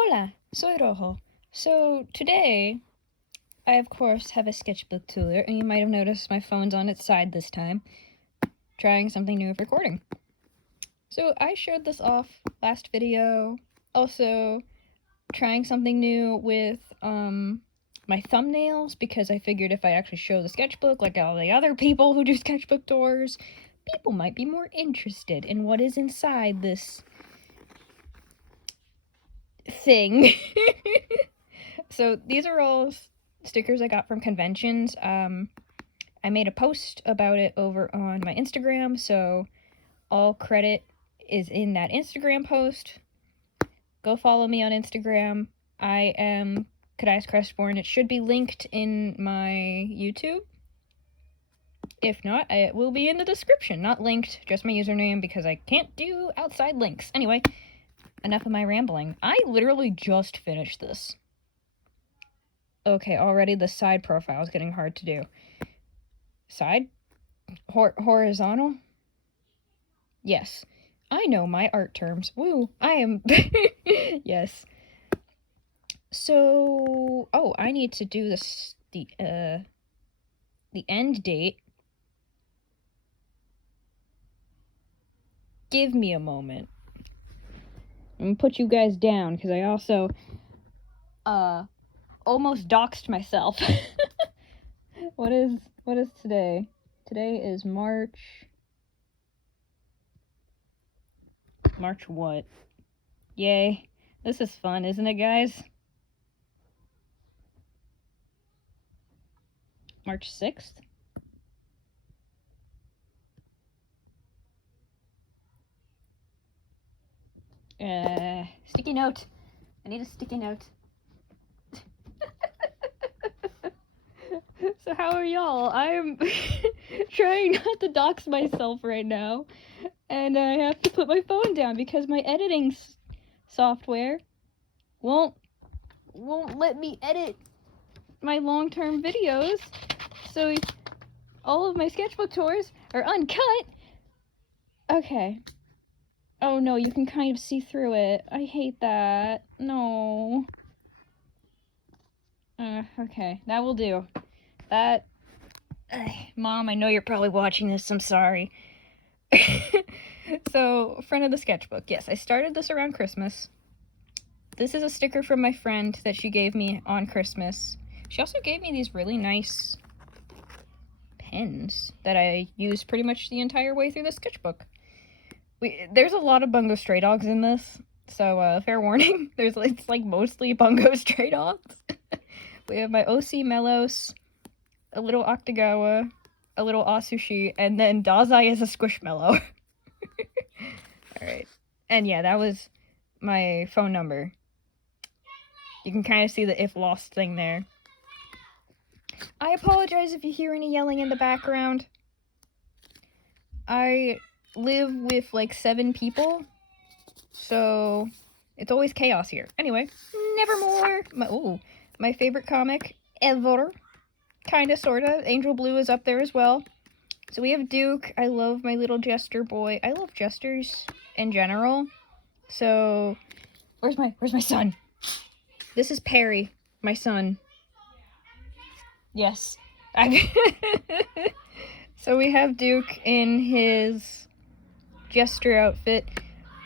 Hola, soy Rojo. So today, I of course have a sketchbook tool, and you might have noticed my phone's on its side this time, trying something new with recording. So I showed this off last video, also trying something new with my thumbnails, because I figured if I actually show the sketchbook like all the other people who do sketchbook tours, people might be more interested in what is inside this thing. So these are all stickers I got from conventions. I made a post about it over on my Instagram, so all credit is in that Instagram post. Go follow me on Instagram. I am Kadias Crestborn. It should be linked in my YouTube. If not, it will be in the description. Not linked, just my username, because I can't do outside links. Anyway, enough of my rambling. I literally just finished this. Okay, already the side profile is getting hard to do. Side? Horizontal? Yes. I know my art terms. Woo! I am... Yes. So... Oh, I need to do this... The end date. Give me a moment. I'm gonna put you guys down, because I also... almost doxed myself. What is today? Today is March what? Yay. This is fun, isn't it, guys? March 6th? Sticky note. I need a sticky note. So how are y'all? I'm trying not to dox myself right now, and I have to put my phone down because my editing software won't let me edit my long-term videos, so all of my sketchbook tours are uncut. Okay. Oh no, you can kind of see through it. I hate that. No. Okay, that will do. That... Mom, I know you're probably watching this, I'm sorry. So, friend of the sketchbook. Yes, I started this around Christmas. This is a sticker from my friend that she gave me on Christmas. She also gave me these really nice pens that I used pretty much the entire way through the sketchbook. There's a lot of Bungo Stray Dogs in this, so fair warning. It's like mostly Bungo Stray Dogs. We have my OC Melos, a little Octagawa, a little Asushi, and then Dazai is a Squishmallow. Alright. And yeah, that was my phone number. You can kind of see the if lost thing there. I apologize if you hear any yelling in the background. I live with like 7 people, so it's always chaos here. Anyway, Nevermore! My favorite comic ever. Kinda, sorta. Angel Blue is up there as well. So we have Duke. I love my little jester boy. I love jesters in general. So, where's my son? This is Perry, my son. Yes. So we have Duke in his jester outfit.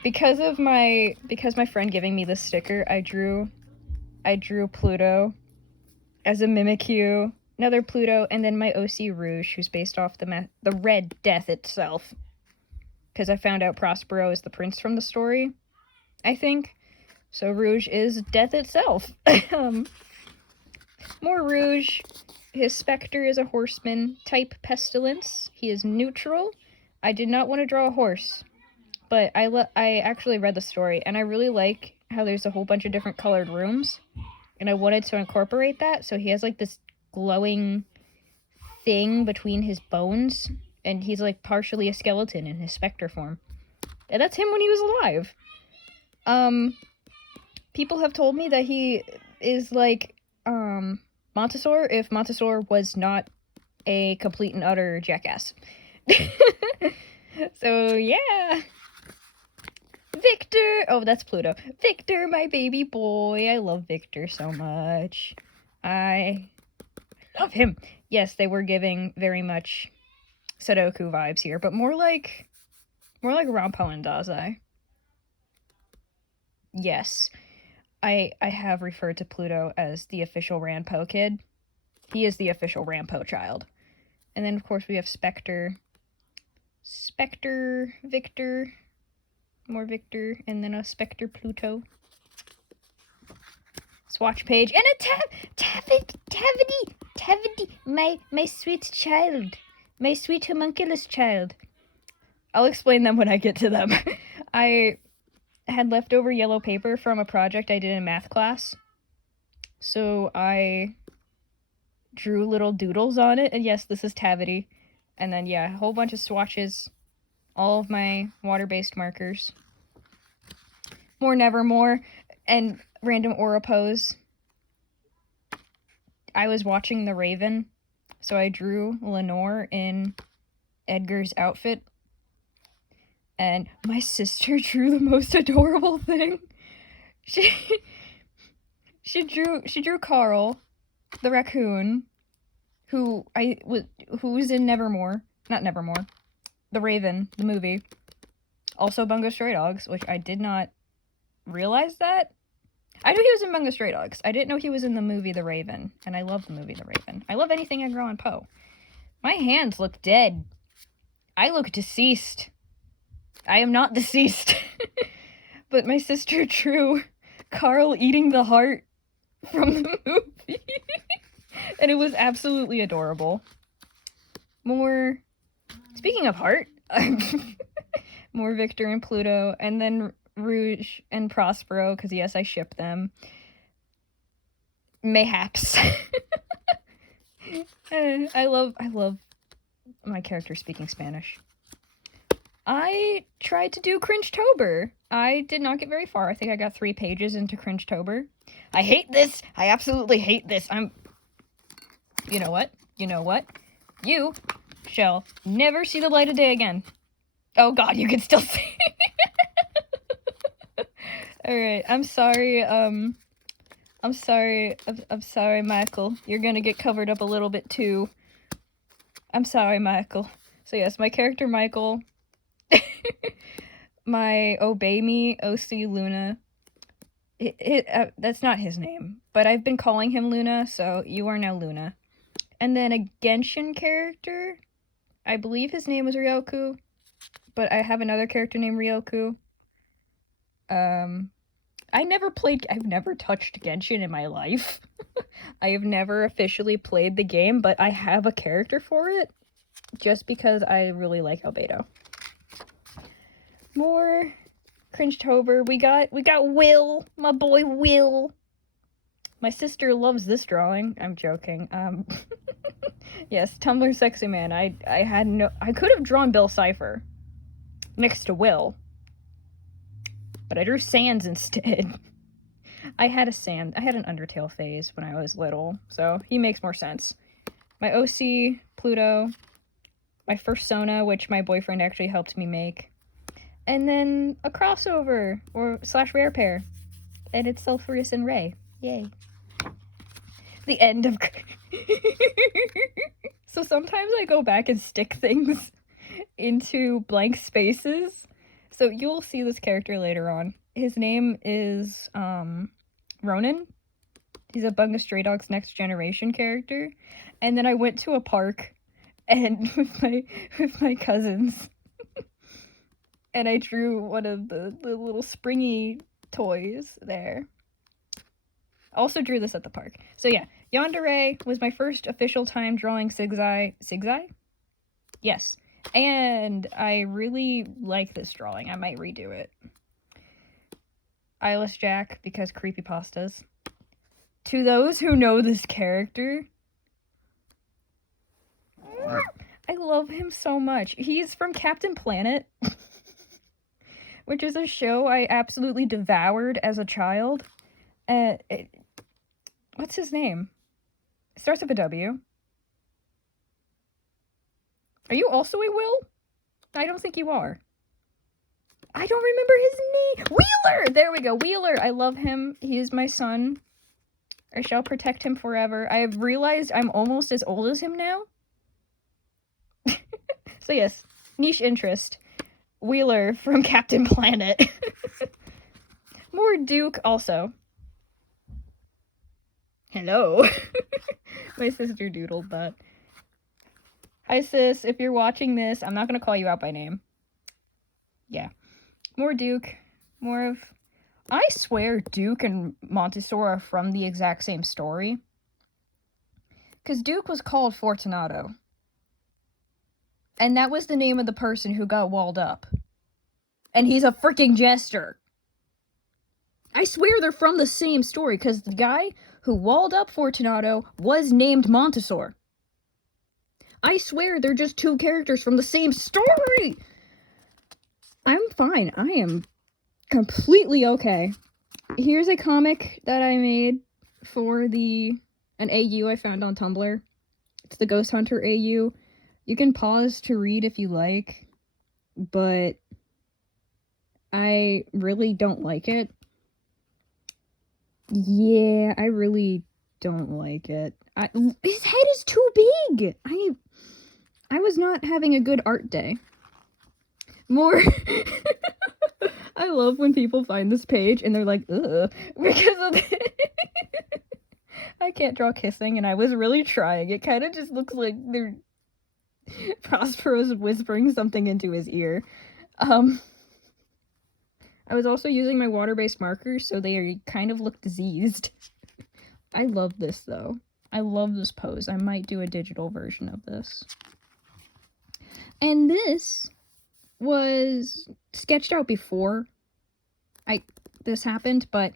Because my friend giving me this sticker, I drew Pluto as a Mimikyu, another Pluto, and then my OC Rouge, who's based off the Red Death itself. Because I found out Prospero is the prince from the story, I think. So Rouge is death itself. More Rouge. His specter is a horseman, type Pestilence. He is neutral. I did not want to draw a horse, but I actually read the story, and I really like how there's a whole bunch of different colored rooms, and I wanted to incorporate that, so he has like this glowing thing between his bones, and he's like partially a skeleton in his specter form. And that's him when he was alive. People have told me that he is like, Montesor, if Montesor was not a complete and utter jackass. So, yeah. Victor! Oh, that's Pluto. Victor, my baby boy. I love Victor so much. I love him. Yes, they were giving very much Sudoku vibes here, but more like Rampo and Dazai. Yes. I have referred to Pluto as the official Ranpo kid. He is the official Rampo child. And then, of course, we have Spectre, Victor, more Victor, and then a Spectre Pluto. Swatch page, and a Tavity, my sweet child, my sweet homunculus child. I'll explain them when I get to them. I had leftover yellow paper from a project I did in math class, so I drew little doodles on it, and yes, this is Tavity. And then, yeah, a whole bunch of swatches, all of my water-based markers. More Nevermore, and random aura pose. I was watching The Raven, so I drew Lenore in Edgar's outfit. And my sister drew the most adorable thing. She drew Carl, the raccoon, who's in Nevermore. Not Nevermore. The Raven, the movie. Also Bungo Stray Dogs, which I did not realize that. I knew he was in Bungo Stray Dogs. I didn't know he was in the movie The Raven. And I love the movie The Raven. I love anything Edgar Allan Poe. My hands look dead. I look deceased. I am not deceased. But my sister drew Carl eating the heart from the movie. And it was absolutely adorable. More... Speaking of heart, more Victor and Pluto, and then Rouge and Prospero, because yes, I ship them. Mayhaps. I love my character speaking Spanish. I tried to do Cringetober. I did not get very far. I think I got 3 pages into Cringetober. I hate this. I absolutely hate this. You know what? You shall never see the light of day again. Oh god, you can still see. Alright, I'm sorry, I'm sorry, Michael. You're gonna get covered up a little bit too. I'm sorry, Michael. So yes, my character Michael, my Obey Me OC Luna, that's not his name, but I've been calling him Luna, so you are now Luna. And then a Genshin character, I believe his name was Ryoku, but I have another character named Ryoku. I've never touched Genshin in my life. I have never officially played the game, but I have a character for it, just because I really like Albedo. More Cringetober. We got Will, my boy Will. My sister loves this drawing. I'm joking. Yes, Tumblr Sexy Man. I could have drawn Bill Cipher next to Will, but I drew Sans instead. I had an Undertale phase when I was little, so he makes more sense. My OC, Pluto, my first Sona, which my boyfriend actually helped me make, and then a crossover, / rare pair, and it's Sulfurous and Ray. Yay. The end of... So sometimes I go back and stick things into blank spaces. So you'll see this character later on. His name is Ronan. He's a Bungo Stray Dogs Next Generation character. And then I went to a park and with my cousins. And I drew one of the little springy toys there. I also drew this at the park. So yeah, Yandere was my first official time drawing Sigzai. Sigzai? Yes. And I really like this drawing. I might redo it. Eyeless Jack, because creepypastas. To those who know this character, I love him so much. He's from Captain Planet, which is a show I absolutely devoured as a child. What's his name? It starts with a W. Are you also a Will? I don't think you are. I don't remember his name. Wheeler! There we go. Wheeler. I love him. He is my son. I shall protect him forever. I have realized I'm almost as old as him now. So yes, niche interest. Wheeler from Captain Planet. More Duke also. Hello. My sister doodled that. Hi sis, if you're watching this, I'm not gonna call you out by name. Yeah. More Duke. More of... I swear Duke and Montesor are from the exact same story. Because Duke was called Fortunato. And that was the name of the person who got walled up. And he's a freaking jester. I swear they're from the same story, because the guy who walled up Fortunato was named Montesor. I swear they're just two characters from the same story! I'm fine. I am completely okay. Here's a comic that I made for an AU I found on Tumblr. It's the Ghost Hunter AU. You can pause to read if you like, but I really don't like it. Yeah, I really don't like it. His head is too big! I was not having a good art day. More... I love when people find this page and they're like, ugh, because of I can't draw kissing, and I was really trying. It kind of just looks like they're... Prospero's whispering something into his ear. I was also using my water-based markers, so they kind of look diseased. I love this, though. I love this pose. I might do a digital version of this. And this was sketched out before this happened, but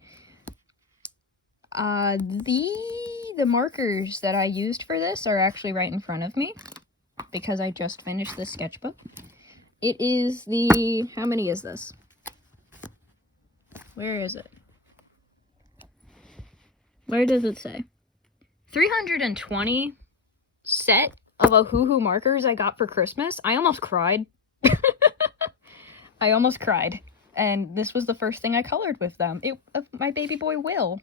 the markers that I used for this are actually right in front of me, because I just finished this sketchbook. It is the... How many is this? Where is it? Where does it say? 320 set of Ohuhu markers I got for Christmas. I almost cried. I almost cried. And this was the first thing I colored with them. My baby boy Will.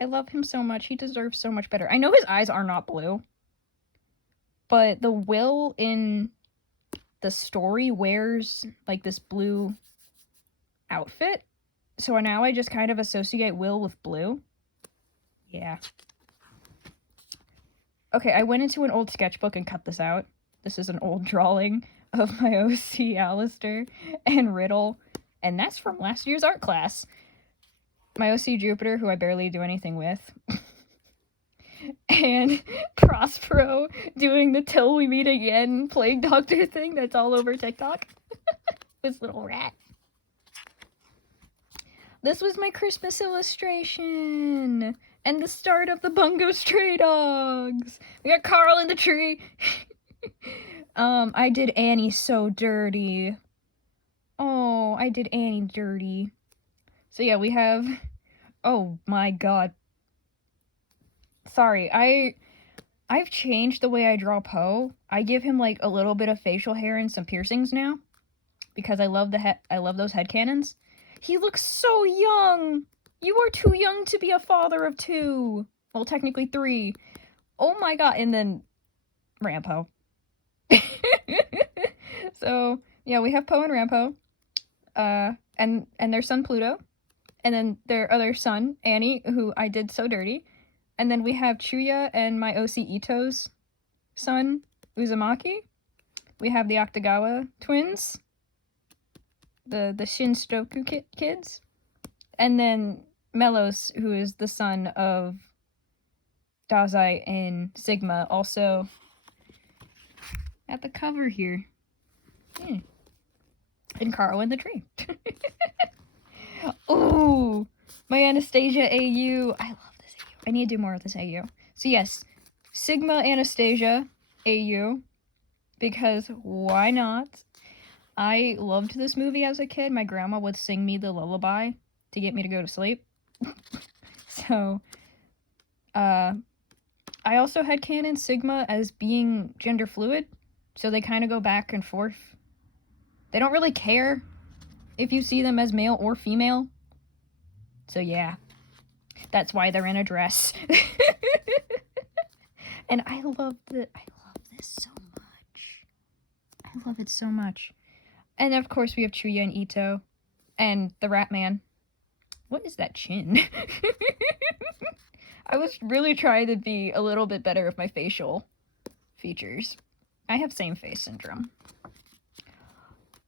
I love him so much. He deserves so much better. I know his eyes are not blue, but the Will in the story wears, like, this blue outfit. So now I just kind of associate Will with blue. Yeah. Okay, I went into an old sketchbook and cut this out. This is an old drawing of my OC Alistair and Riddle, and that's from last year's art class. My OC Jupiter, who I barely do anything with, and Prospero doing the till we meet again plague doctor thing that's all over TikTok. This little rat. This was my Christmas illustration, and the start of the Bungo Stray Dogs. We got Carl in the tree. I did Annie so dirty. Oh, I did Annie dirty. So yeah, we have... Oh my god. Sorry, I've changed the way I draw Poe. I give him, like, a little bit of facial hair and some piercings now, because I love those headcanons. He looks so young! You are too young to be a father of 2. Well, technically 3. Oh my god, and then Rampo. So, yeah, we have Poe and Rampo, and their son Pluto, and then their other son, Annie, who I did so dirty, and then we have Chuya and my OC Ito's son, Uzumaki. We have the Octagawa twins, the Shinstoku kids, and then Melos, who is the son of Dazai and Sigma, also at the cover here. Yeah. And Carl in the tree. Ooh, my Anastasia AU. I love this AU. I need to do more of this AU. So yes, Sigma Anastasia AU, because why not? I loved this movie as a kid. My grandma would sing me the lullaby to get me to go to sleep. So, I also had canon Sigma as being gender fluid, so they kind of go back and forth. They don't really care if you see them as male or female. So yeah, that's why they're in a dress. And I love this so much. I love it so much. And of course we have Chuya and Ito and the Rat Man. What is that chin? I was really trying to be a little bit better with my facial features. I have same face syndrome.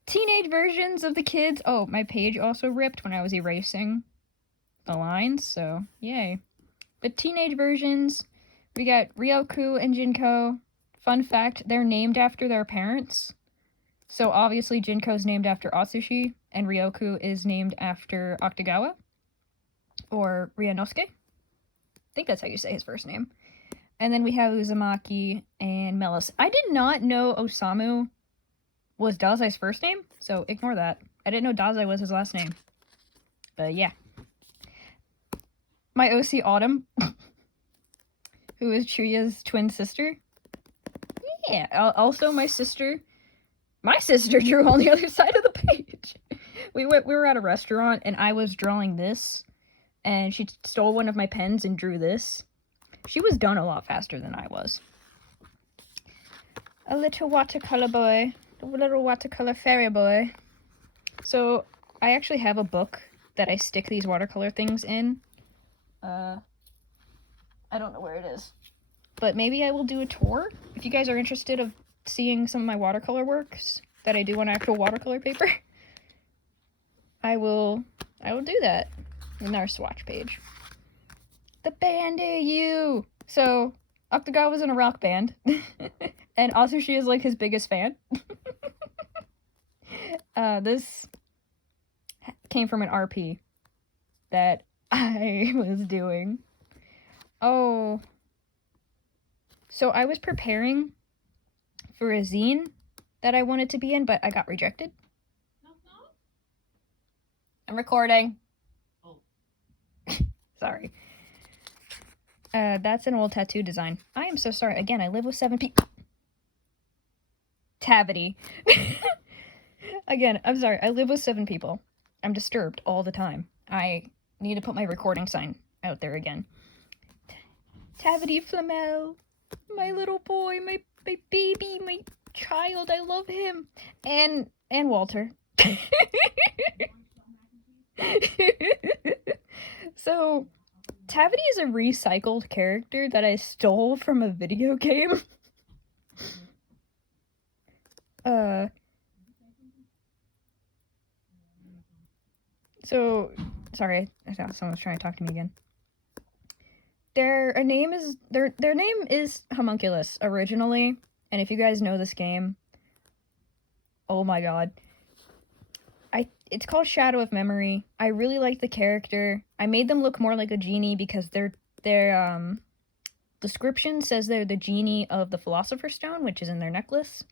Teenage versions of the kids. Oh, my page also ripped when I was erasing the lines, so yay. The teenage versions, we got Ryoku and Jinko. Fun fact, they're named after their parents. So obviously Jinko's named after Atsushi, and Ryoku is named after Akutagawa. Or Ryanosuke. I think that's how you say his first name. And then we have Uzumaki and Melis. I did not know Osamu was Dazai's first name, so ignore that. I didn't know Dazai was his last name. But yeah. My OC Autumn, who is Chuya's twin sister. Yeah, also my sister drew on the other side of the page. We were at a restaurant and I was drawing this, and she stole one of my pens and drew this. She was done a lot faster than I was. A little watercolor boy. A little watercolor fairy boy. So, I actually have a book that I stick these watercolor things in. I don't know where it is. But maybe I will do a tour. If you guys are interested of seeing some of my watercolor works that I do on actual watercolor paper, I will do that in our swatch page. The band AU! So, Akutagawa was in a rock band. And Atsushi is like his biggest fan. This came from an RP that I was doing. Oh. So I was preparing for a zine that I wanted to be in, but I got rejected. I'm recording. Oh. Sorry. That's an old tattoo design. I am so sorry. Again, I live with 7 people. Tavity. Again, I'm sorry. I live with 7 people. I'm disturbed all the time. I need to put my recording sign out there again. Tavity Flamel. My little boy. My baby. My child. I love him. And Walter. So, Tavity is a recycled character that I stole from a video game. So, sorry, I thought someone was trying to talk to me again. Their name is Homunculus originally, and if you guys know this game, oh my god. It's called Shadow of Memory. I really like the character. I made them look more like a genie because their description says they're the genie of the Philosopher's Stone, which is in their necklace.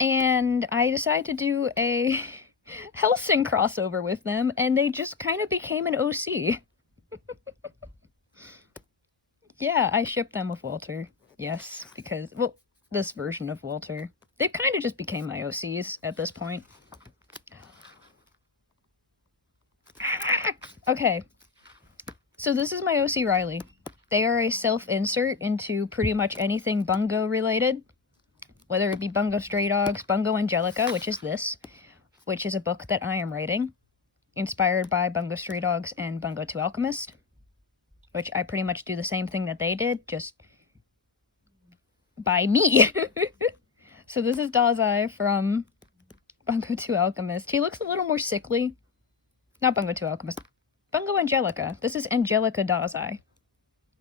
And I decided to do a Hellsing crossover with them, and they just kind of became an OC. Yeah, I shipped them with Walter. Yes, because, well, this version of Walter. They kind of just became my OCs at this point. Okay, so this is my OC Riley. They are a self-insert into pretty much anything Bungo related, whether it be Bungo Stray Dogs, Bungo Angelica, which is this, which is a book that I am writing, inspired by Bungo Stray Dogs and Bungo 2 Alchemist, which I pretty much do the same thing that they did, just by me. So this is Dazai from Bungo 2 Alchemist. He looks a little more sickly. Not Bungo 2 Alchemist. Bungo Angelica. This is Angelica Dazai.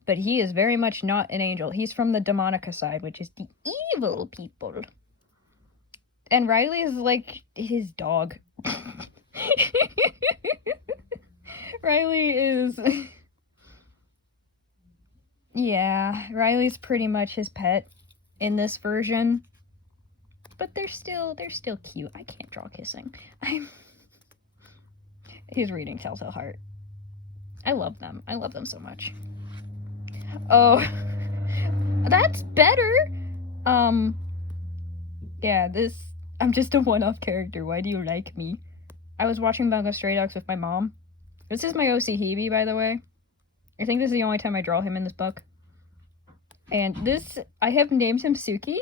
But he is very much not an angel. He's from the Demonica side, which is the evil people. And Riley is like his dog. Riley is... Yeah, Riley's pretty much his pet in this version. But they're still cute. I can't draw kissing. He's reading Telltale Heart. I love them. I love them so much. Oh, that's better. Yeah, I'm just a one-off character. Why do you like me? I was watching Bungo Stray Dogs with my mom. This is my OC Hebe, by the way. I think this is the only time I draw him in this book. And this, I have named him Suki.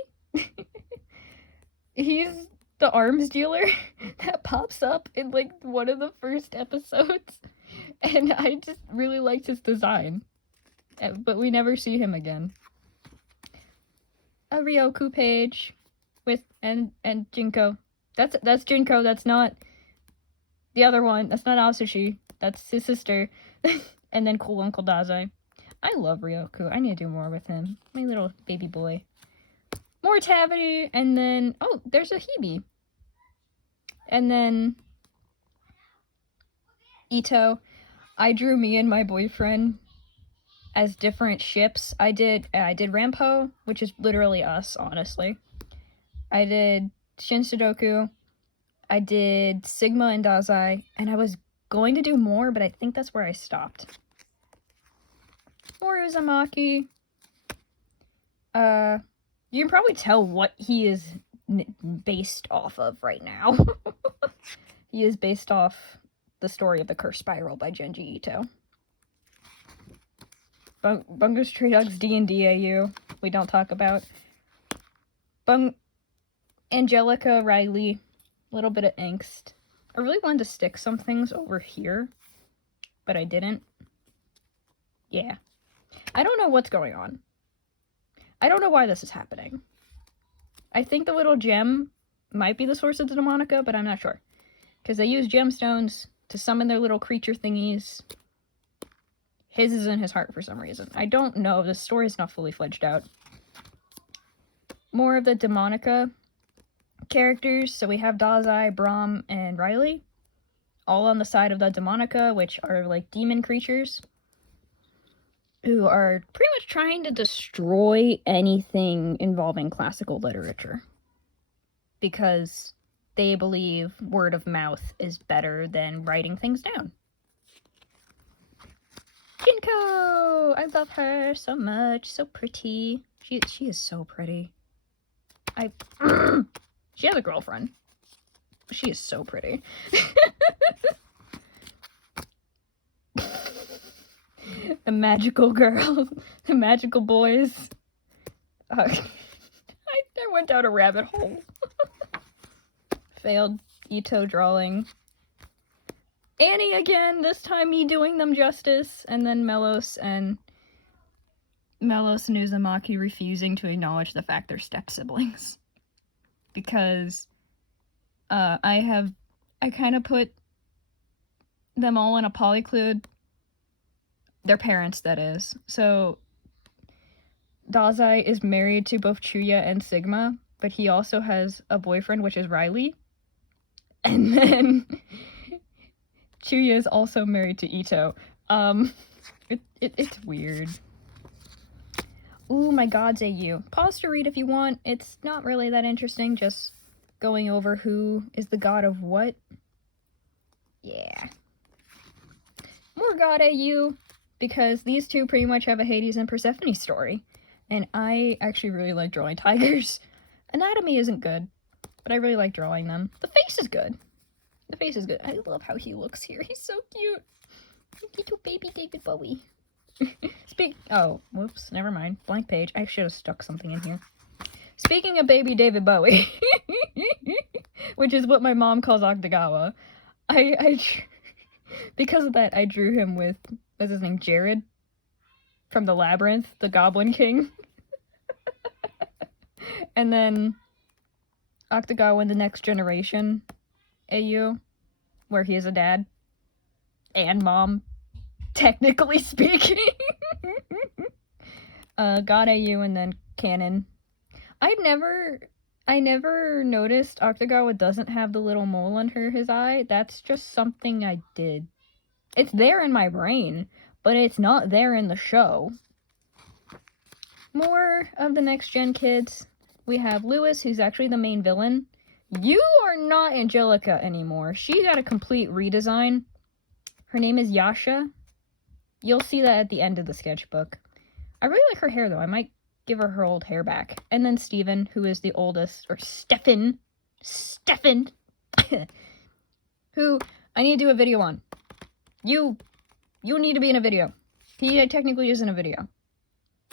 He's the arms dealer that pops up in, like, one of the first episodes. And I just really liked his design. But we never see him again. A Ryoku page with, and Jinko. That's Jinko, that's not the other one. That's not Asushi. That's his sister. And then Cool Uncle Dazai. I love Ryoku. I need to do more with him. My little baby boy. More Tavity, and then... Oh, there's a Hebe. And then... Ito. I drew me and my boyfriend as different ships. I did Rampo, which is literally us, honestly. I did Shin Sudoku. I did Sigma and Dazai. And I was going to do more, but I think that's where I stopped. More Uzumaki. You can probably tell what he is based off of right now. He is based off the story of the Cursed Spiral by Genji Ito. Bungo Stray Dogs D&D AU, we don't talk about. Angelica, Riley, a little bit of angst. I really wanted to stick some things over here, but I didn't. Yeah. I don't know what's going on. I don't know why this is happening. I think the little gem might be the source of the Demonica, but I'm not sure. Because they use gemstones to summon their little creature thingies. His is in his heart for some reason. I don't know. The story is not fully fledged out. More of the Demonica characters. So we have Dazai, Braum, and Riley. All on the side of the Demonica, which are like demon creatures. Who are pretty much trying to destroy anything involving classical literature. Because they believe word of mouth is better than writing things down. Jinko! I love her so much. So pretty. She is so pretty. She has a girlfriend. She is so pretty. The magical girl. The magical boys. I went down a rabbit hole. Failed Ito drawing. Annie again, this time me doing them justice, and then Melos and Uzumaki refusing to acknowledge the fact they're step-siblings. Because, I kind of put them all in a polyclude. Their parents, that is. So, Dazai is married to both Chuya and Sigma, but he also has a boyfriend, which is Riley. And then Chuya is also married to Ito. It's weird. Ooh, my gods, AU. Pause to read if you want. It's not really that interesting, just going over who is the god of what. Yeah. More god AU, because these two pretty much have a Hades and Persephone story. And I actually really like drawing tigers. Anatomy isn't good, but I really like drawing them. The face is good. The face is good. I love how he looks here. He's so cute. Little baby David Bowie. Oh, whoops, never mind. Blank page. I should have stuck something in here. Speaking of baby David Bowie, which is what my mom calls Octagawa, because of that, I drew him with, what's his name, Jared? From the Labyrinth, the Goblin King. And then Octagawa in the Next Generation AU, where he is a dad and mom, technically speaking. God AU and then Canon. I never noticed Octagawa doesn't have the little mole under his eye. That's just something I did. It's there in my brain, but it's not there in the show. More of the Next Gen kids. We have Lewis, who's actually the main villain. You are not Angelica anymore. She got a complete redesign. Her name is Yasha. You'll see that at the end of the sketchbook. I really like her hair, though. I might give her old hair back. And then Steven, who is the oldest, or Stefan, who I need to do a video on. You need to be in a video. He technically isn't a video,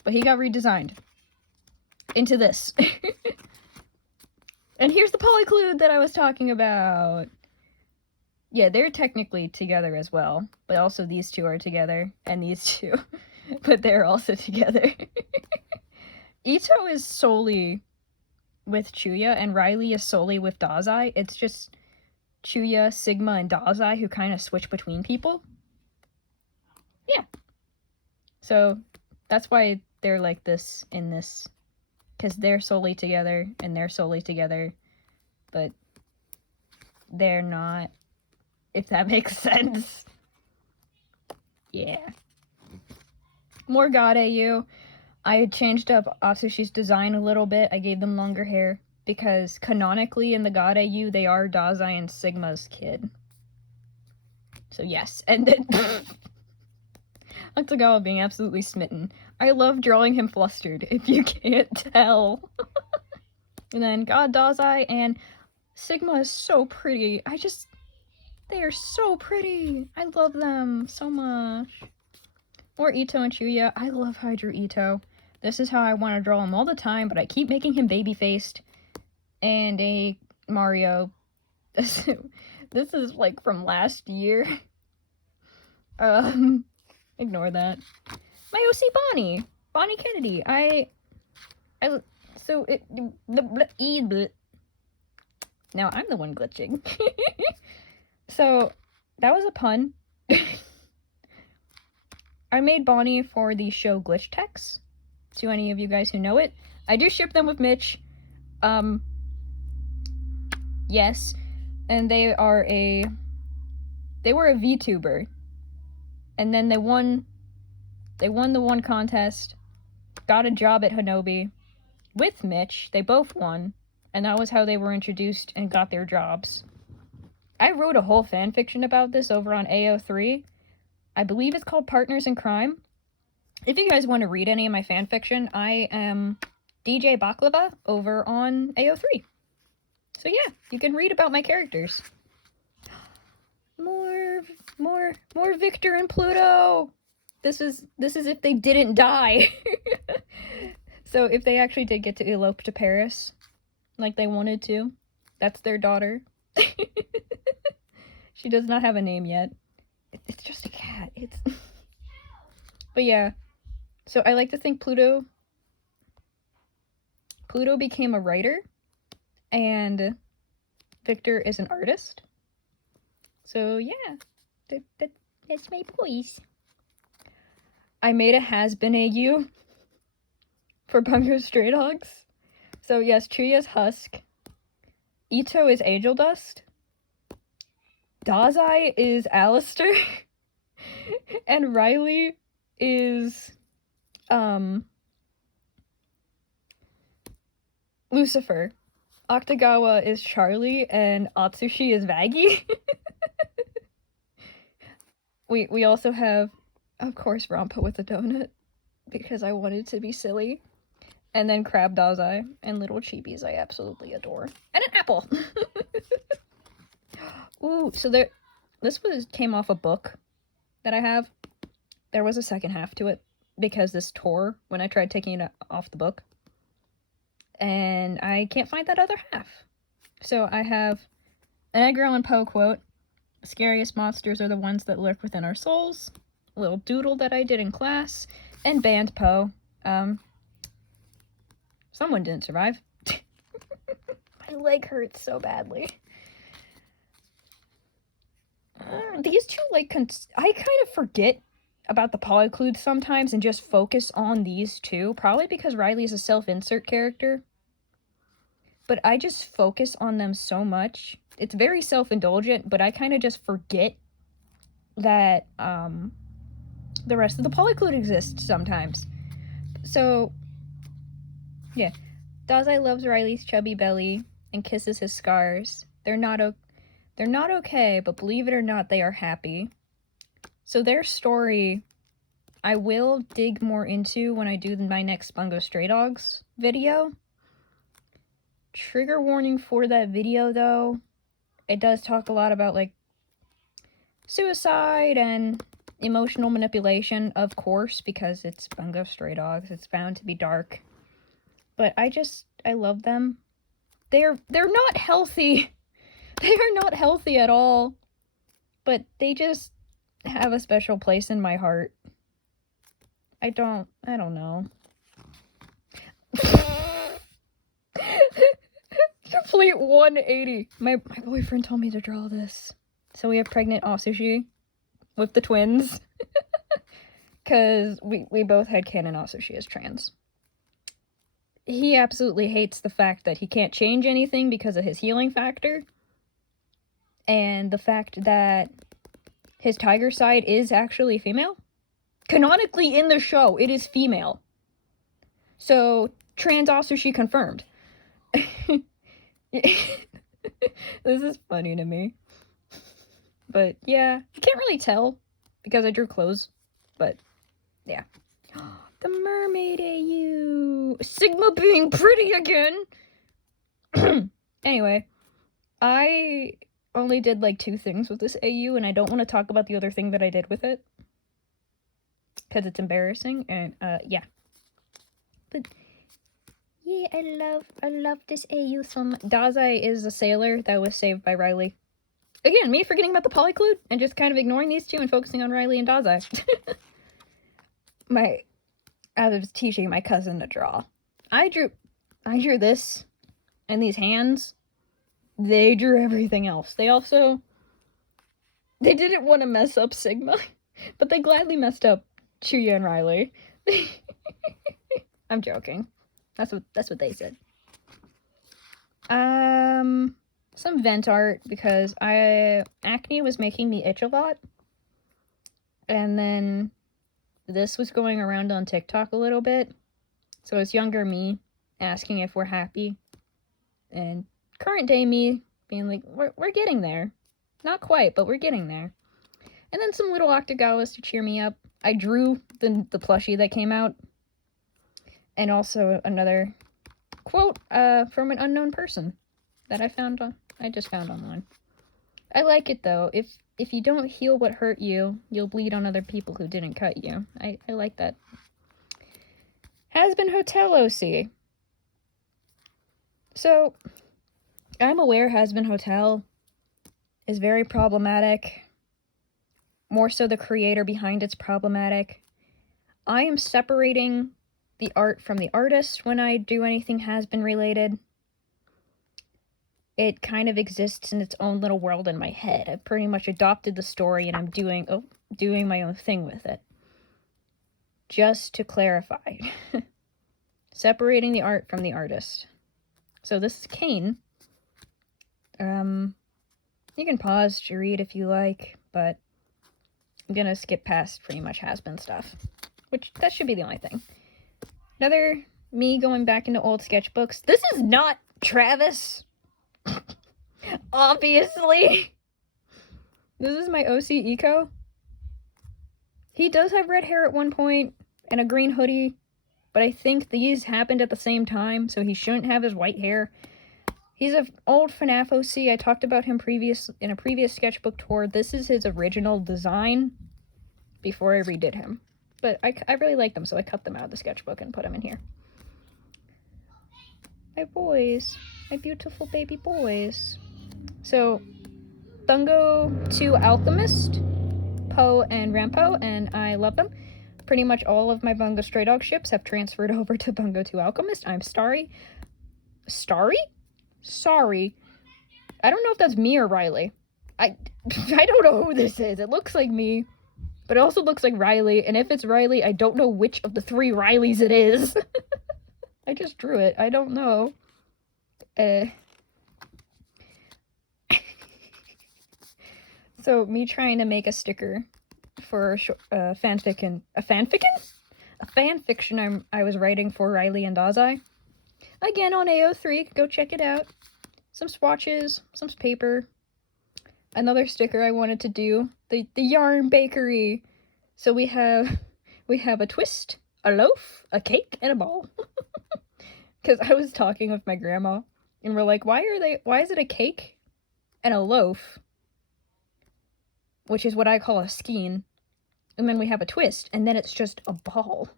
but he got redesigned into this. And here's the polyclude that I was talking about. Yeah, they're technically together as well, but also these two are together, and these two, but they're also together. Ito is solely with Chuya, and Riley is solely with Dazai. It's just Chuya, Sigma, and Dazai who kind of switch between people. Yeah. So that's why they're like this in this, because they're solely together, and they're solely together, but they're not, if that makes sense. Yeah. More God AU. I had changed up Atsushi's design a little bit. I gave them longer hair because canonically in the God AU they are Dazai and Sigma's kid. So yes, and then Akutagawa being absolutely smitten. I love drawing him flustered, if you can't tell. And then God Dazai and Sigma is so pretty. They are so pretty. I love them so much. Or Ito and Chuya. I love how I drew Ito. This is how I want to draw him all the time, but I keep making him baby-faced. And a Mario. This is like from last year. Ignore that. My OC Bonnie. Bonnie Kennedy. Now I'm the one glitching. So, that was a pun. I made Bonnie for the show Glitch Techs. To any of you guys who know it. I do ship them with Mitch. Yes. And they were a VTuber. And then they won the one contest. Got a job at Hinobi. With Mitch. They both won. And that was how they were introduced and got their jobs. I wrote a whole fanfiction about this over on AO3. I believe it's called Partners in Crime. If you guys want to read any of my fanfiction, I am DJ Baklava over on AO3. So yeah, you can read about my characters. More Victor and Pluto! This is if they didn't die. So if they actually did get to elope to Paris, like they wanted to, that's their daughter. She does not have a name yet. It's just a cat. But yeah. So I like to think Pluto became a writer, and Victor is an artist. So yeah. That's my boys. I made a has-been AU for Bungo Stray Dogs. So yes, Chuya's Husk. Ito is Angel Dust. Dazai is Alistair. And Riley is Lucifer. Akutagawa is Charlie, and Atsushi is Vaggie. we also have, of course, Rampa with a donut, because I wanted to be silly. And then Crab Dazai and little Chibis I absolutely adore. And an apple! Ooh, so this came off a book that I have. There was a second half to it, because this tore when I tried taking it off the book. And I can't find that other half. So I have an Edgar Allan Poe quote. Scariest monsters are the ones that lurk within our souls. A little doodle that I did in class. And banned Poe. Someone didn't survive. My leg hurts so badly. These two, like, I kind of forget about the polycludes sometimes and just focus on these two. Probably because Riley is a self-insert character. But I just focus on them so much. It's very self-indulgent, but I kind of just forget that the rest of the polyclude exists sometimes. So, yeah. Dazai loves Riley's chubby belly and kisses his scars. They're not okay, but believe it or not, they are happy. So their story, I will dig more into when I do my next Bungo Stray Dogs video. Trigger warning for that video, though. It does talk a lot about, like, suicide and emotional manipulation, of course, because it's Bungo Stray Dogs. It's bound to be dark. But I love them. They're not healthy. They are not healthy at all. But they just have a special place in my heart. I don't know. Complete 180. My boyfriend told me to draw this. So we have pregnant Asushi with the twins. Because we both had canon Asushi as trans. He absolutely hates the fact that he can't change anything because of his healing factor. And the fact that his tiger side is actually female. Canonically in the show, it is female. So, trans Asushi confirmed. This is funny to me. But yeah, you can't really tell because I drew clothes. But yeah. The mermaid AU! Sigma being pretty again! Anyway, I only did like 2 things with this AU, and I don't want to talk about the other thing that I did with it. Because it's embarrassing, and yeah. But yeah, I love this AU so much. Dazai is a sailor that was saved by Riley. Again, me forgetting about the polyclude and just kind of ignoring these 2 and focusing on Riley and Dazai. I was teaching my cousin to draw. I drew this and these hands. They drew everything else. They didn't want to mess up Sigma, but they gladly messed up Chuya and Riley. I'm joking. That's what they said. Some vent art because acne was making me itch a lot. And then this was going around on TikTok a little bit. So it's younger me asking if we're happy. And current day me being like, we're getting there. Not quite, but we're getting there. And then some little Octogawas to cheer me up. I drew the plushie that came out. And also another quote from an unknown person that I just found online. I like it though. If you don't heal what hurt you, you'll bleed on other people who didn't cut you. I like that. Has been Hotel OC. So, I'm aware Has Been Hotel is very problematic. More so the creator behind it's problematic. I am separating the art from the artist when I do anything Has Been related. It kind of exists in its own little world in my head. I've pretty much adopted the story and I'm doing my own thing with it. Just to clarify. Separating the art from the artist. So this is Kane. You can pause to read if you like, but I'm gonna skip past pretty much Has Been stuff. Which, that should be the only thing. Another me going back into old sketchbooks. This is not Travis! Obviously! This is my OC Eco. He does have red hair at one point, and a green hoodie, but I think these happened at the same time, so he shouldn't have his white hair. He's an old FNAF OC. I talked about him in a previous sketchbook tour. This is his original design before I redid him. But I really like them, so I cut them out of the sketchbook and put them in here. My boys. My beautiful baby boys. So, Bungo 2 Alchemist, Poe and Rampo, and I love them. Pretty much all of my Bungo Stray Dog ships have transferred over to Bungo 2 Alchemist. I'm Starry. Starry? Sorry. I don't know if that's me or Riley. I don't know who this is. It looks like me, but it also looks like Riley, and if it's Riley, I don't know which of the 3 Rileys it is. I just drew it. I don't know. So, me trying to make a sticker for a fanfiction I was writing for Riley and Dazai. Again, on AO3, go check it out. Some swatches, some paper. Another sticker I wanted to do, the Yarn Bakery. So we have a twist, a loaf, a cake, and a ball. Because I was talking with my grandma, and we're like, why is it a cake and a loaf? which is what I call a skein. And then we have a twist, and then it's just a ball.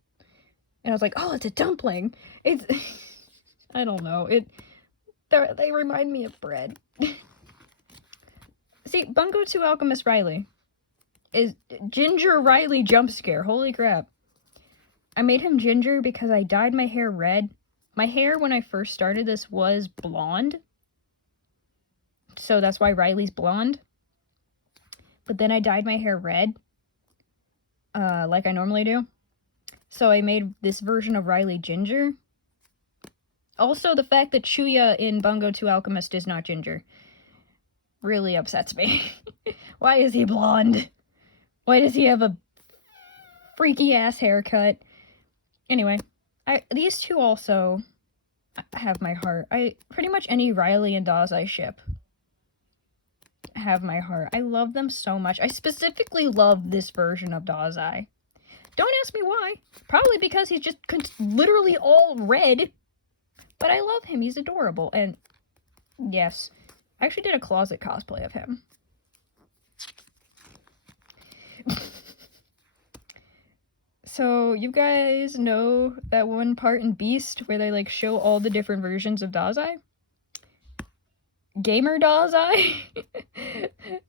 And I was like, oh, it's a dumpling. It's, I don't know. They remind me of bread. See, Bungo 2 Alchemist Riley is Ginger Riley jump scare. Holy crap. I made him ginger because I dyed my hair red. My hair, when I first started this, was blonde. So that's why Riley's blonde. But then I dyed my hair red. Like I normally do. So I made this version of Riley ginger. Also, the fact that Chuya in Bungo 2 Alchemist is not ginger really upsets me. Why is he blonde? Why does he have a freaky ass haircut? Anyway, these two also have my heart. Pretty much any Riley and Dazai ship have my heart. I love them so much. I specifically love this version of Dazai. Don't ask me why. Probably because he's just literally all red. But I love him. He's adorable. And yes, I actually did a closet cosplay of him. So, you guys know that one part in Beast where they, like, show all the different versions of Dazai? Gamer Dazai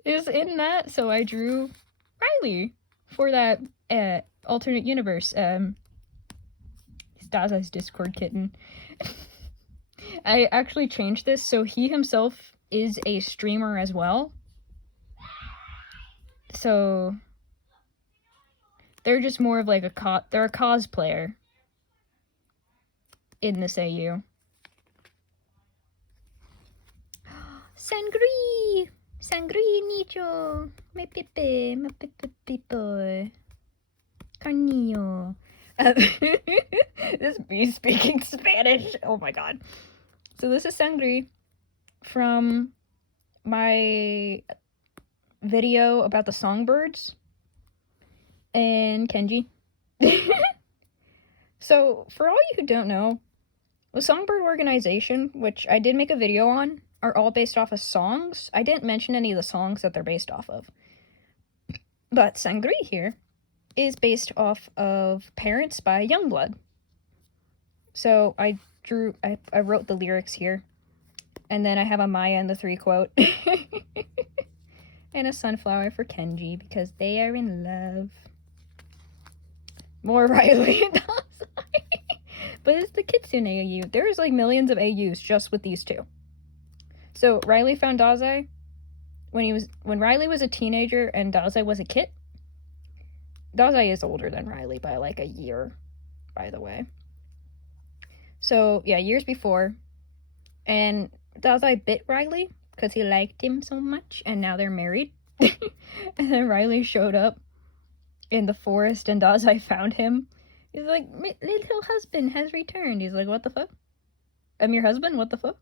is in that, so I drew Riley for that alternate universe. He's Dazai's Discord kitten. I actually changed this, so he himself is a streamer as well. So they're just more of like they're a cosplayer in this AU. Sangri! Sangri nicho! My pepe boy. Carnillo. This bee speaking Spanish. Oh my god. So this is Sangri from my video about the songbirds and Kenji. So, for all you who don't know, the Songbird organization, which I did make a video on, are all based off of songs. I didn't mention any of the songs that they're based off of. But Sangri here is based off of Parents by Youngblood. So I wrote the lyrics here. And then I have a Maya and the 3 quote. And a sunflower for Kenji because they are in love. More Riley and Dazai. But it's the Kitsune AU. There's like millions of AUs just with these two. So Riley found Dazai when Riley was a teenager and Dazai was a kid. Dazai is older than Riley by like a year, by the way. So yeah, years before. And Dazai bit Riley because he liked him so much, and now they're married. And then Riley showed up in the forest and Dazai found him. He's like, my little husband has returned. He's like, what the fuck? I'm your husband? What the fuck?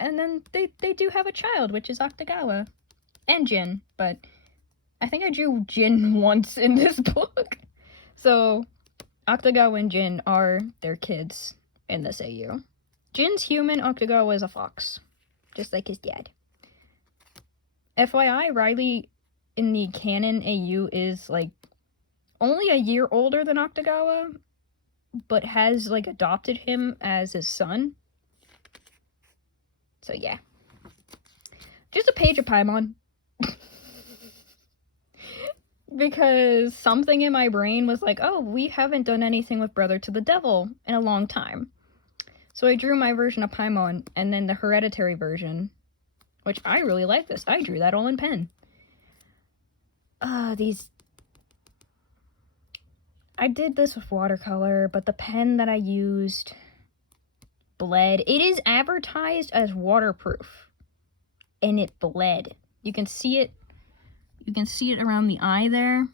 And then they do have a child, which is Octagawa. And Jin, but I think I drew Jin once in this book. So, Octagawa and Jin are their kids in this AU. Jin's human, Octagawa is a fox. Just like his dad. FYI, Riley in the canon AU is, like, only a year older than Octagawa, but has, like, adopted him as his son. So, yeah. Just a page of Paimon. Because something in my brain was like, oh, we haven't done anything with Brother to the Devil in a long time. So I drew my version of Paimon, and then the hereditary version, which I really like this. I drew that all in pen. I did this with watercolor, but the pen that I used bled. It is advertised as waterproof, and it bled. You can see it. You can see it around the eye there,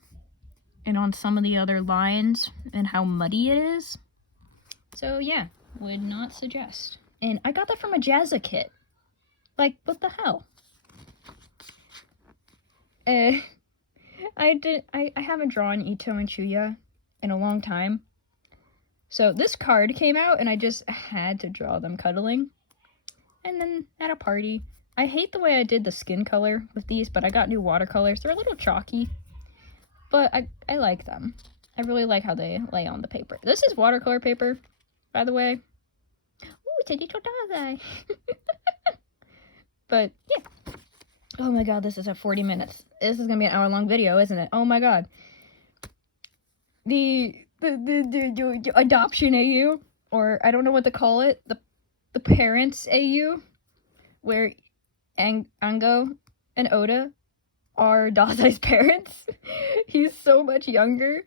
and on some of the other lines, and how muddy it is. So yeah, would not suggest. And I got that from a Jazza kit. Like, what the hell? I haven't drawn Ito and Chuya in a long time. So this card came out and I just had to draw them cuddling. And then at a party, I hate the way I did the skin color with these, but I got new watercolors. They're a little chalky, but I like them. I really like how they lay on the paper. This is watercolor paper, by the way. Ooh, it's a little dog. But, yeah. Oh my god, this is at 40 minutes. This is gonna be an hour-long video, isn't it? Oh my god. The adoption AU, or I don't know what to call it, the parents AU, where Ango and Oda are Dazai's parents. He's so much younger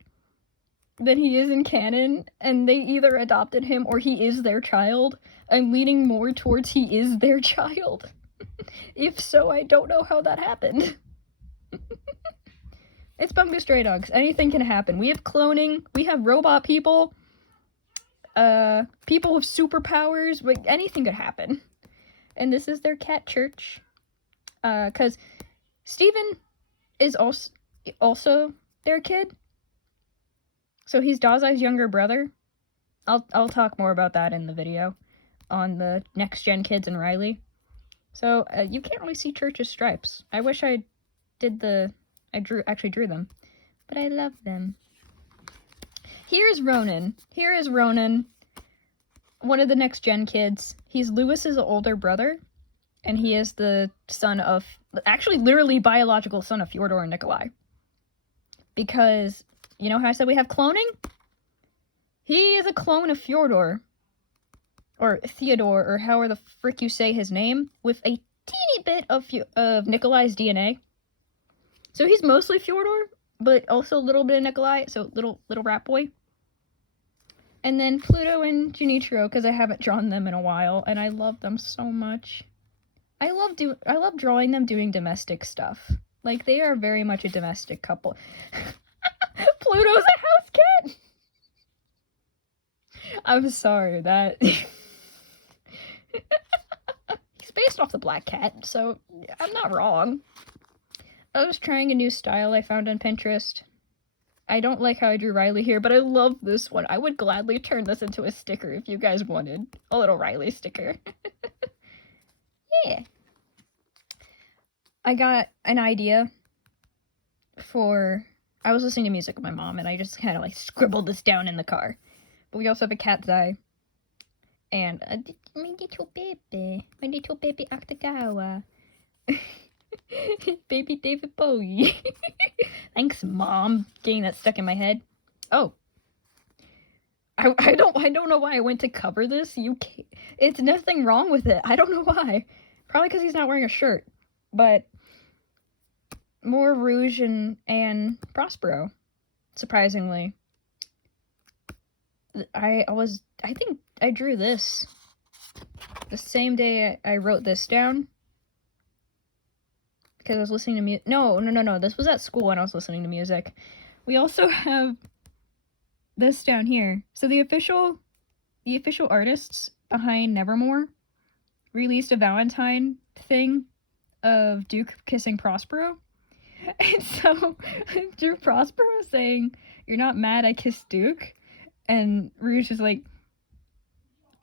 than he is in canon, and they either adopted him or he is their child. I'm leaning more towards he is their child. If so, I don't know how that happened. It's Bungo Stray Dogs. Anything can happen. We have cloning, we have robot people, people with superpowers, but anything could happen. And this is their cat church. Cause Steven is also their kid. So he's Dazai's younger brother. I'll talk more about that in the video on the next gen kids and Riley. So you can't really see Church's stripes. I wish I actually drew them, but I love them. Here's Ronan. Here is Ronan, one of the next gen kids. He's Lewis's older brother, and he is the son of, actually literally biological son of Fyodor and Nikolai. Because, you know how I said we have cloning? He is a clone of Fyodor, or Theodore, or however the frick you say his name, with a teeny bit of Nikolai's DNA. So he's mostly Fyodor, but also a little bit of Nikolai, so little rat boy. And then Pluto and Junichiro, because I haven't drawn them in a while, and I love them so much. I love drawing them doing domestic stuff. Like, they are very much a domestic couple. Pluto's a house cat! I'm sorry, that... He's based off the black cat, so I'm not wrong. I was trying a new style I found on Pinterest. I don't like how I drew Riley here, but I love this one. I would gladly turn this into a sticker if you guys wanted. A little Riley sticker. Yeah. I got an idea for... I was listening to music with my mom, and I just kind of like scribbled this down in the car. But we also have a cat's eye. And my little baby Akutagawa. Baby David Bowie. Thanks, Mom. Getting that stuck in my head. Oh. I don't know why I went to cover this. It's nothing wrong with it. I don't know why. Probably because he's not wearing a shirt. But more Rouge and Prospero. Surprisingly. I think I drew this the same day I wrote this down. Because I was listening to music. No. This was at school when I was listening to music. We also have this down here. So the official artists behind Nevermore released a Valentine thing of Duke kissing Prospero. And so Drew Prospero saying, "You're not mad I kissed Duke?" And Rouge is like,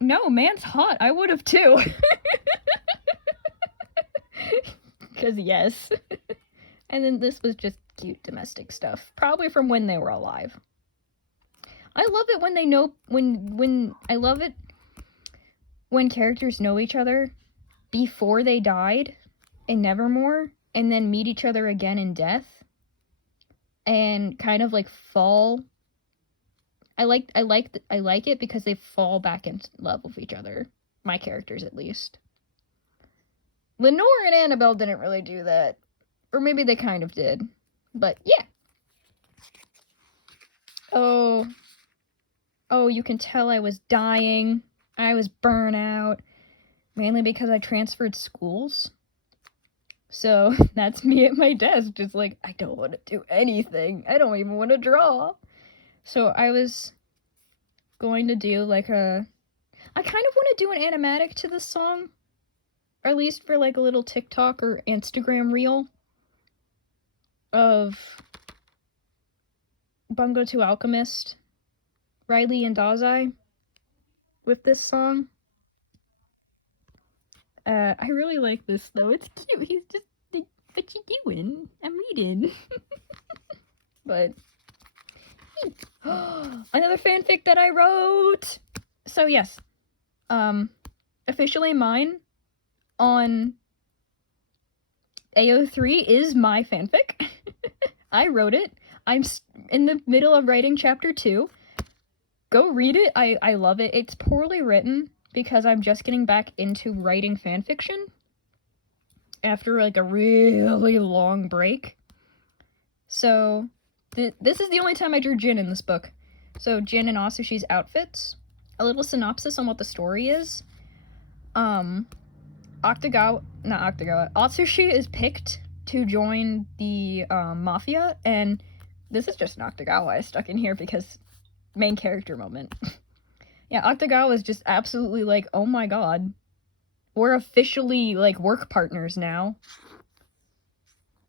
"No, man's hot. I would have too." Because yes. And then this was just cute domestic stuff. Probably from when they were alive. I love it when they know, I love it when characters know each other before they died in Nevermore, and then meet each other again in death. And kind of like fall. I like it because they fall back in love with each other. My characters, at least. Lenore and Annabelle didn't really do that. Or maybe they kind of did. But, yeah. Oh, you can tell I was dying. I was burnt out. Mainly because I transferred schools. So, that's me at my desk, just like, I don't want to do anything. I don't even want to draw. So, I was going to do, like, I kind of want to do an animatic to this song. Or at least for, like, a little TikTok or Instagram reel of Bungo 2 Alchemist, Riley and Dazai with this song. I really like this though. It's cute. He's just like, what you doing? I'm reading. But another fanfic that I wrote. So yes, officially mine on AO3 is my fanfic. I wrote it. I'm in the middle of writing chapter 2. Go read it. I love it. It's poorly written because I'm just getting back into writing fanfiction after like a really long break. So this is the only time I drew Jin in this book. So Jin and Atsushi's outfits. A little synopsis on what the story is. Atsushi is picked to join the mafia, and this is just an Octagawa I stuck in here because main character moment. Yeah, Octagawa is just absolutely like, oh my god, we're officially like work partners now.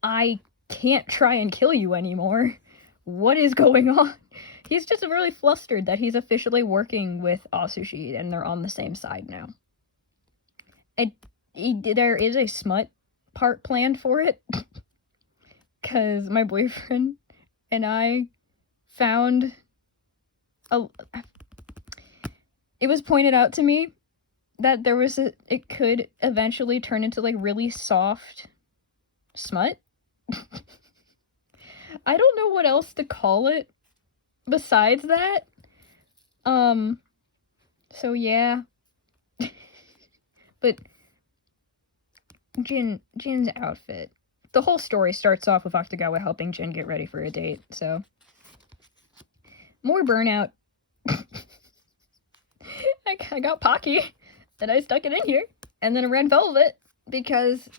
I can't try and kill you anymore. What is going on? He's just really flustered that he's officially working with Atsushi and they're on the same side now. There is a smut part planned for it. Because my boyfriend and I found it was pointed out to me that it could eventually turn into like really soft smut. I don't know what else to call it besides that. So yeah. But Jin's outfit. The whole story starts off with Octagawa helping Jin get ready for a date, so more burnout. I got Pocky, and I stuck it in here, and then a red velvet because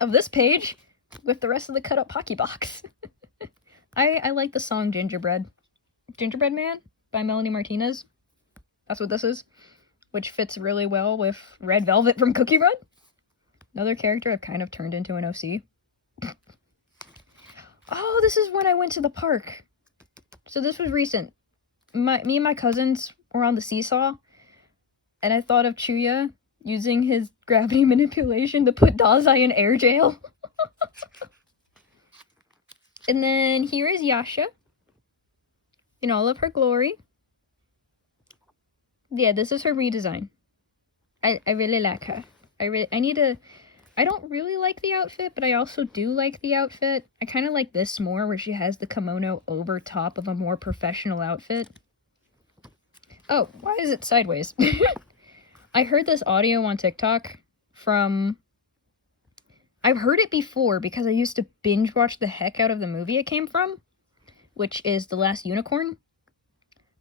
of this page with the rest of the cut up Pocky box. I like the song Gingerbread. Gingerbread Man by Melanie Martinez. That's what this is. Which fits really well with Red Velvet from Cookie Run. Another character I've kind of turned into an OC. Oh, this is when I went to the park. So this was recent. Me and my cousins were on the seesaw, and I thought of Chuya using his gravity manipulation to put Dazai in air jail. And then here is Yasha in all of her glory. Yeah, this is her redesign. I really like her. I don't really like the outfit, but I also do like the outfit. I kind of like this more, where she has the kimono over top of a more professional outfit. Oh, why is it sideways? I heard this audio on TikTok from... I've heard it before because I used to binge watch the heck out of the movie it came from, which is The Last Unicorn.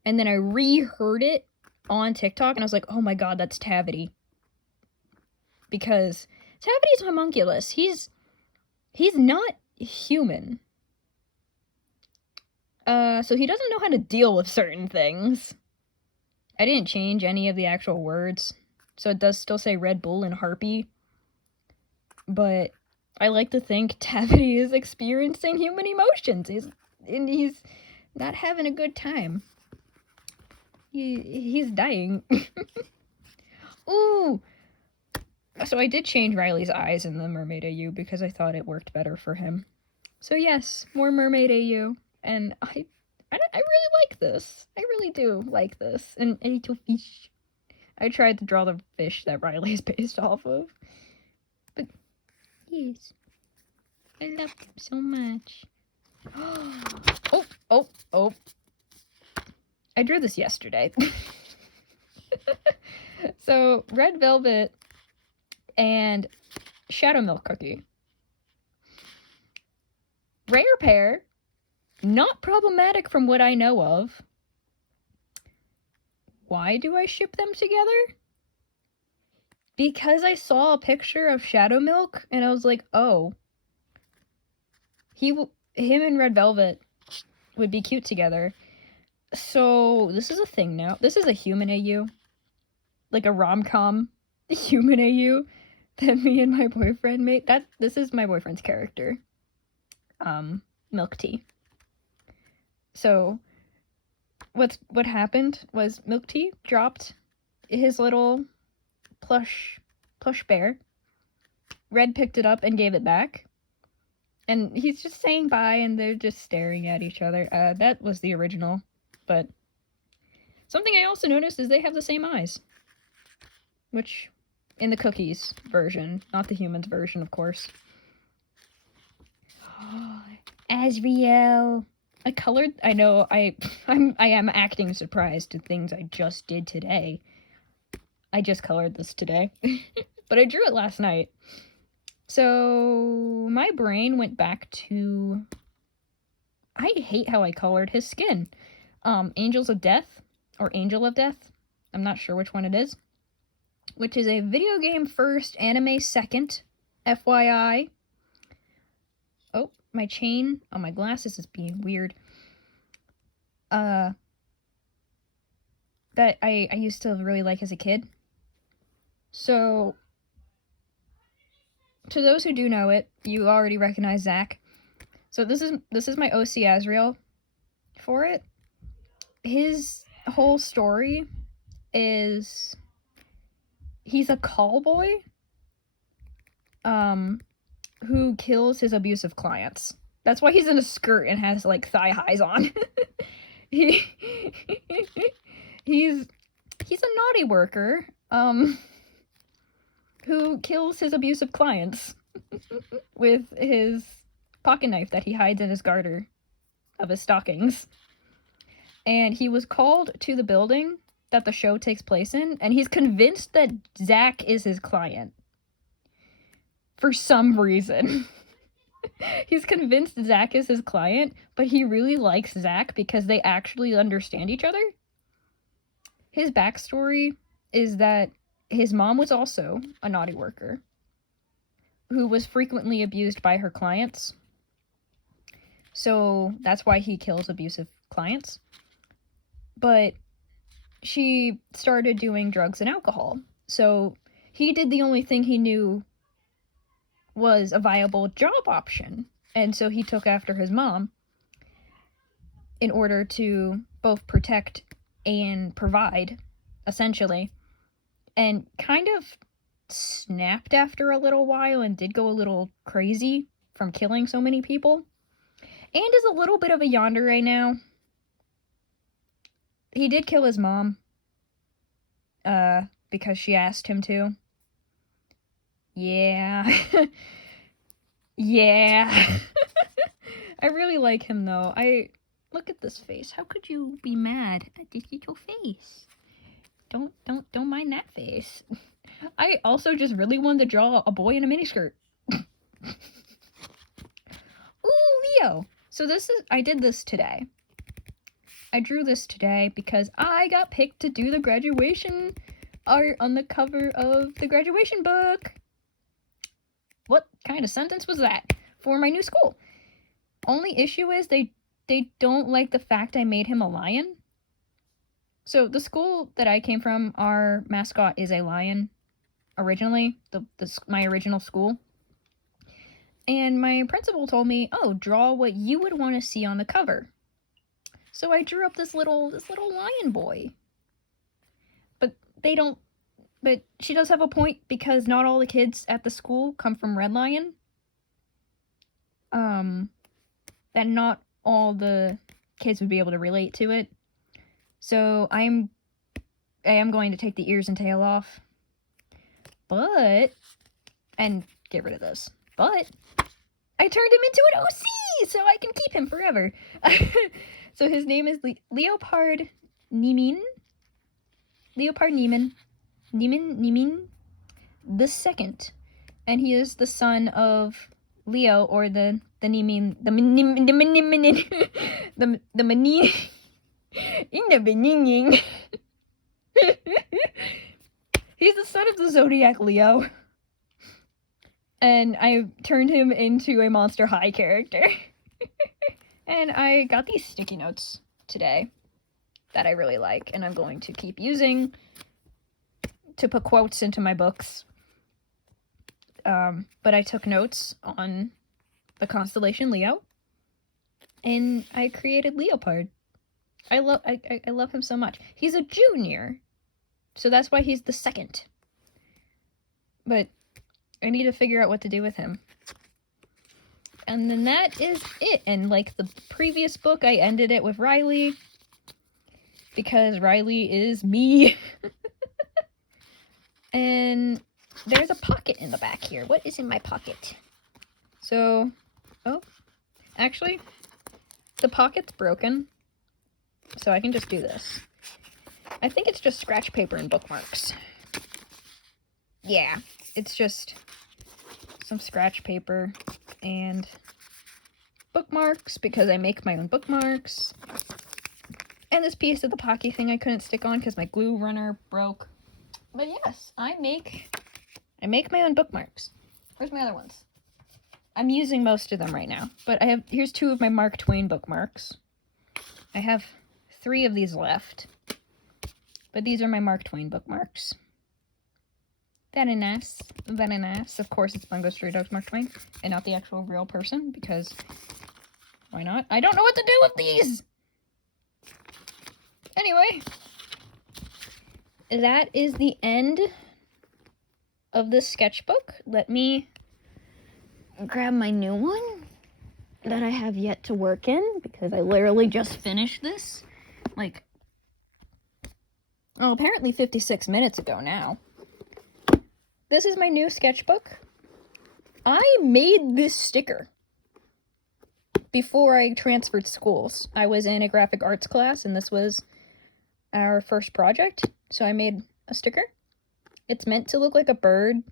And then I re-heard it on TikTok, and I was like, oh my god, that's Tavity. Because Tavity's homunculus. He's not human. So he doesn't know how to deal with certain things. I didn't change any of the actual words, so it does still say Red Bull and Harpy. But I like to think Tavity is experiencing human emotions. He's not having a good time. He's dying. Ooh! So I did change Riley's eyes in the Mermaid AU because I thought it worked better for him. So yes, more Mermaid AU. And I really like this. I really do like this. And a little fish. I tried to draw the fish that Riley is based off of. But yes. I love him so much. Oh. I drew this yesterday. So, Red Velvet and Shadow Milk Cookie. Rare pair. Not problematic from what I know of. Why do I ship them together? Because I saw a picture of Shadow Milk and I was like, oh. Him and Red Velvet would be cute together. So, this is a thing now. This is a human AU. Like a rom-com human AU that me and my boyfriend made. This is my boyfriend's character. Milk Tea. So, what happened was Milk Tea dropped his little plush bear Red picked it up and gave it back. And he's just saying bye, and they're just staring at each other. That was the original. But something I also noticed is they have the same eyes. Which, in the cookies version, not the humans version, of course. Asriel. I am acting surprised at things I just did today. I just colored this today. But I drew it last night. So my brain went back to, I hate how I colored his skin. Angels of Death, or Angel of Death. I'm not sure which one it is. Which is a video game first, anime second, FYI. Oh, my chain on my glasses is being weird. That I used to really like as a kid. So, to those who do know it, you already recognize Zach. So this is my OC Asriel for it. His whole story is he's a call boy who kills his abusive clients. That's why he's in a skirt and has like thigh highs on. He's a naughty worker who kills his abusive clients with his pocket knife that he hides in his garter of his stockings. And he was called to the building that the show takes place in, and he's convinced that Zach is his client. For some reason. He's convinced Zach is his client, but he really likes Zach because they actually understand each other. His backstory is that his mom was also a naughty worker who was frequently abused by her clients. So that's why he kills abusive clients. But she started doing drugs and alcohol. So he did the only thing he knew was a viable job option. And so he took after his mom in order to both protect and provide, essentially. And kind of snapped after a little while and did go a little crazy from killing so many people. And is a little bit of a yandere now. He did kill his mom. Because she asked him to. Yeah. Yeah. I really like him, though. Look at this face. How could you be mad at this little face? Don't mind that face. I also just really wanted to draw a boy in a miniskirt. Ooh, Leo. So I did this today. I drew this today because I got picked to do the graduation art on the cover of the graduation book. What kind of sentence was that? For my new school. Only issue is they don't like the fact I made him a lion. So the school that I came from, our mascot is a lion. Originally, my original school. And my principal told me, "Oh, draw what you would want to see on the cover." So I drew up this little lion boy. But she does have a point because not all the kids at the school come from Red Lion. That not all the kids would be able to relate to it. So I am going to take the ears and tail off. And get rid of this. But I turned him into an OC, so I can keep him forever. So his name is Leopard Niemin. Leopard Niemin the second, and he is the son of Leo, or the Niemin, the He's the son of the Zodiac Leo. And I turned him into a Monster High character. And I got these sticky notes today that I really like, and I'm going to keep using to put quotes into my books. But I took notes on the constellation Leo, and I created Leopard. I love him so much. He's a junior, so that's why he's the second. But I need to figure out what to do with him. And then that is it. And like the previous book, I ended it with Riley. Because Riley is me. And there's a pocket in the back here. What is in my pocket? So, oh, actually, the pocket's broken. So I can just do this. I think it's just scratch paper and bookmarks. Yeah, it's just some scratch paper and bookmarks because I make my own bookmarks. And this piece of the Pocky thing I couldn't stick on because my glue runner broke. But yes, I make my own bookmarks. Where's my other ones? I'm using most of them right now. But here's 2 of my Mark Twain bookmarks. I have 3 of these left. But these are my Mark Twain bookmarks. Very nice. Very nice. Of course, it's Bungo Stray Dogs Mark Twain, and not the actual real person, because why not? I don't know what to do with these! Anyway, that is the end of this sketchbook. Let me grab my new one that I have yet to work in, because I literally just finished this, like, apparently 56 minutes ago now. This is my new sketchbook. I made this sticker before I transferred schools. I was in a graphic arts class, and this was our first project, so I made a sticker. It's meant to look like a bird,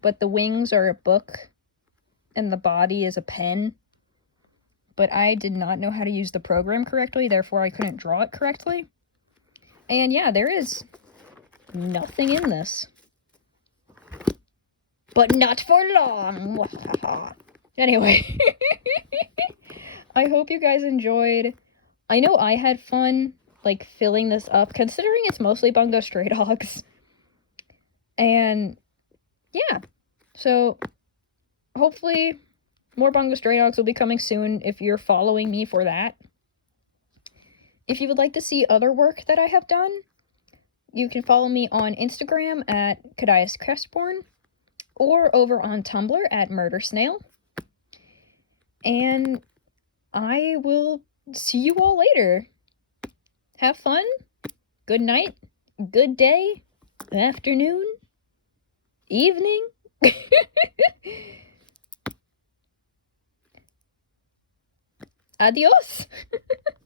but the wings are a book, and the body is a pen. But I did not know how to use the program correctly, therefore I couldn't draw it correctly. And yeah, there is nothing in this. But not for long! Anyway, I hope you guys enjoyed. I know I had fun, like, filling this up, considering it's mostly Bungo Stray Dogs. And, yeah. So, hopefully, more Bungo Stray Dogs will be coming soon if you're following me for that. If you would like to see other work that I have done, you can follow me on Instagram at Kadias Crestborn, or over on Tumblr at Murder Snail. And I will see you all later. Have fun. Good night. Good day. Afternoon. Evening. Adios.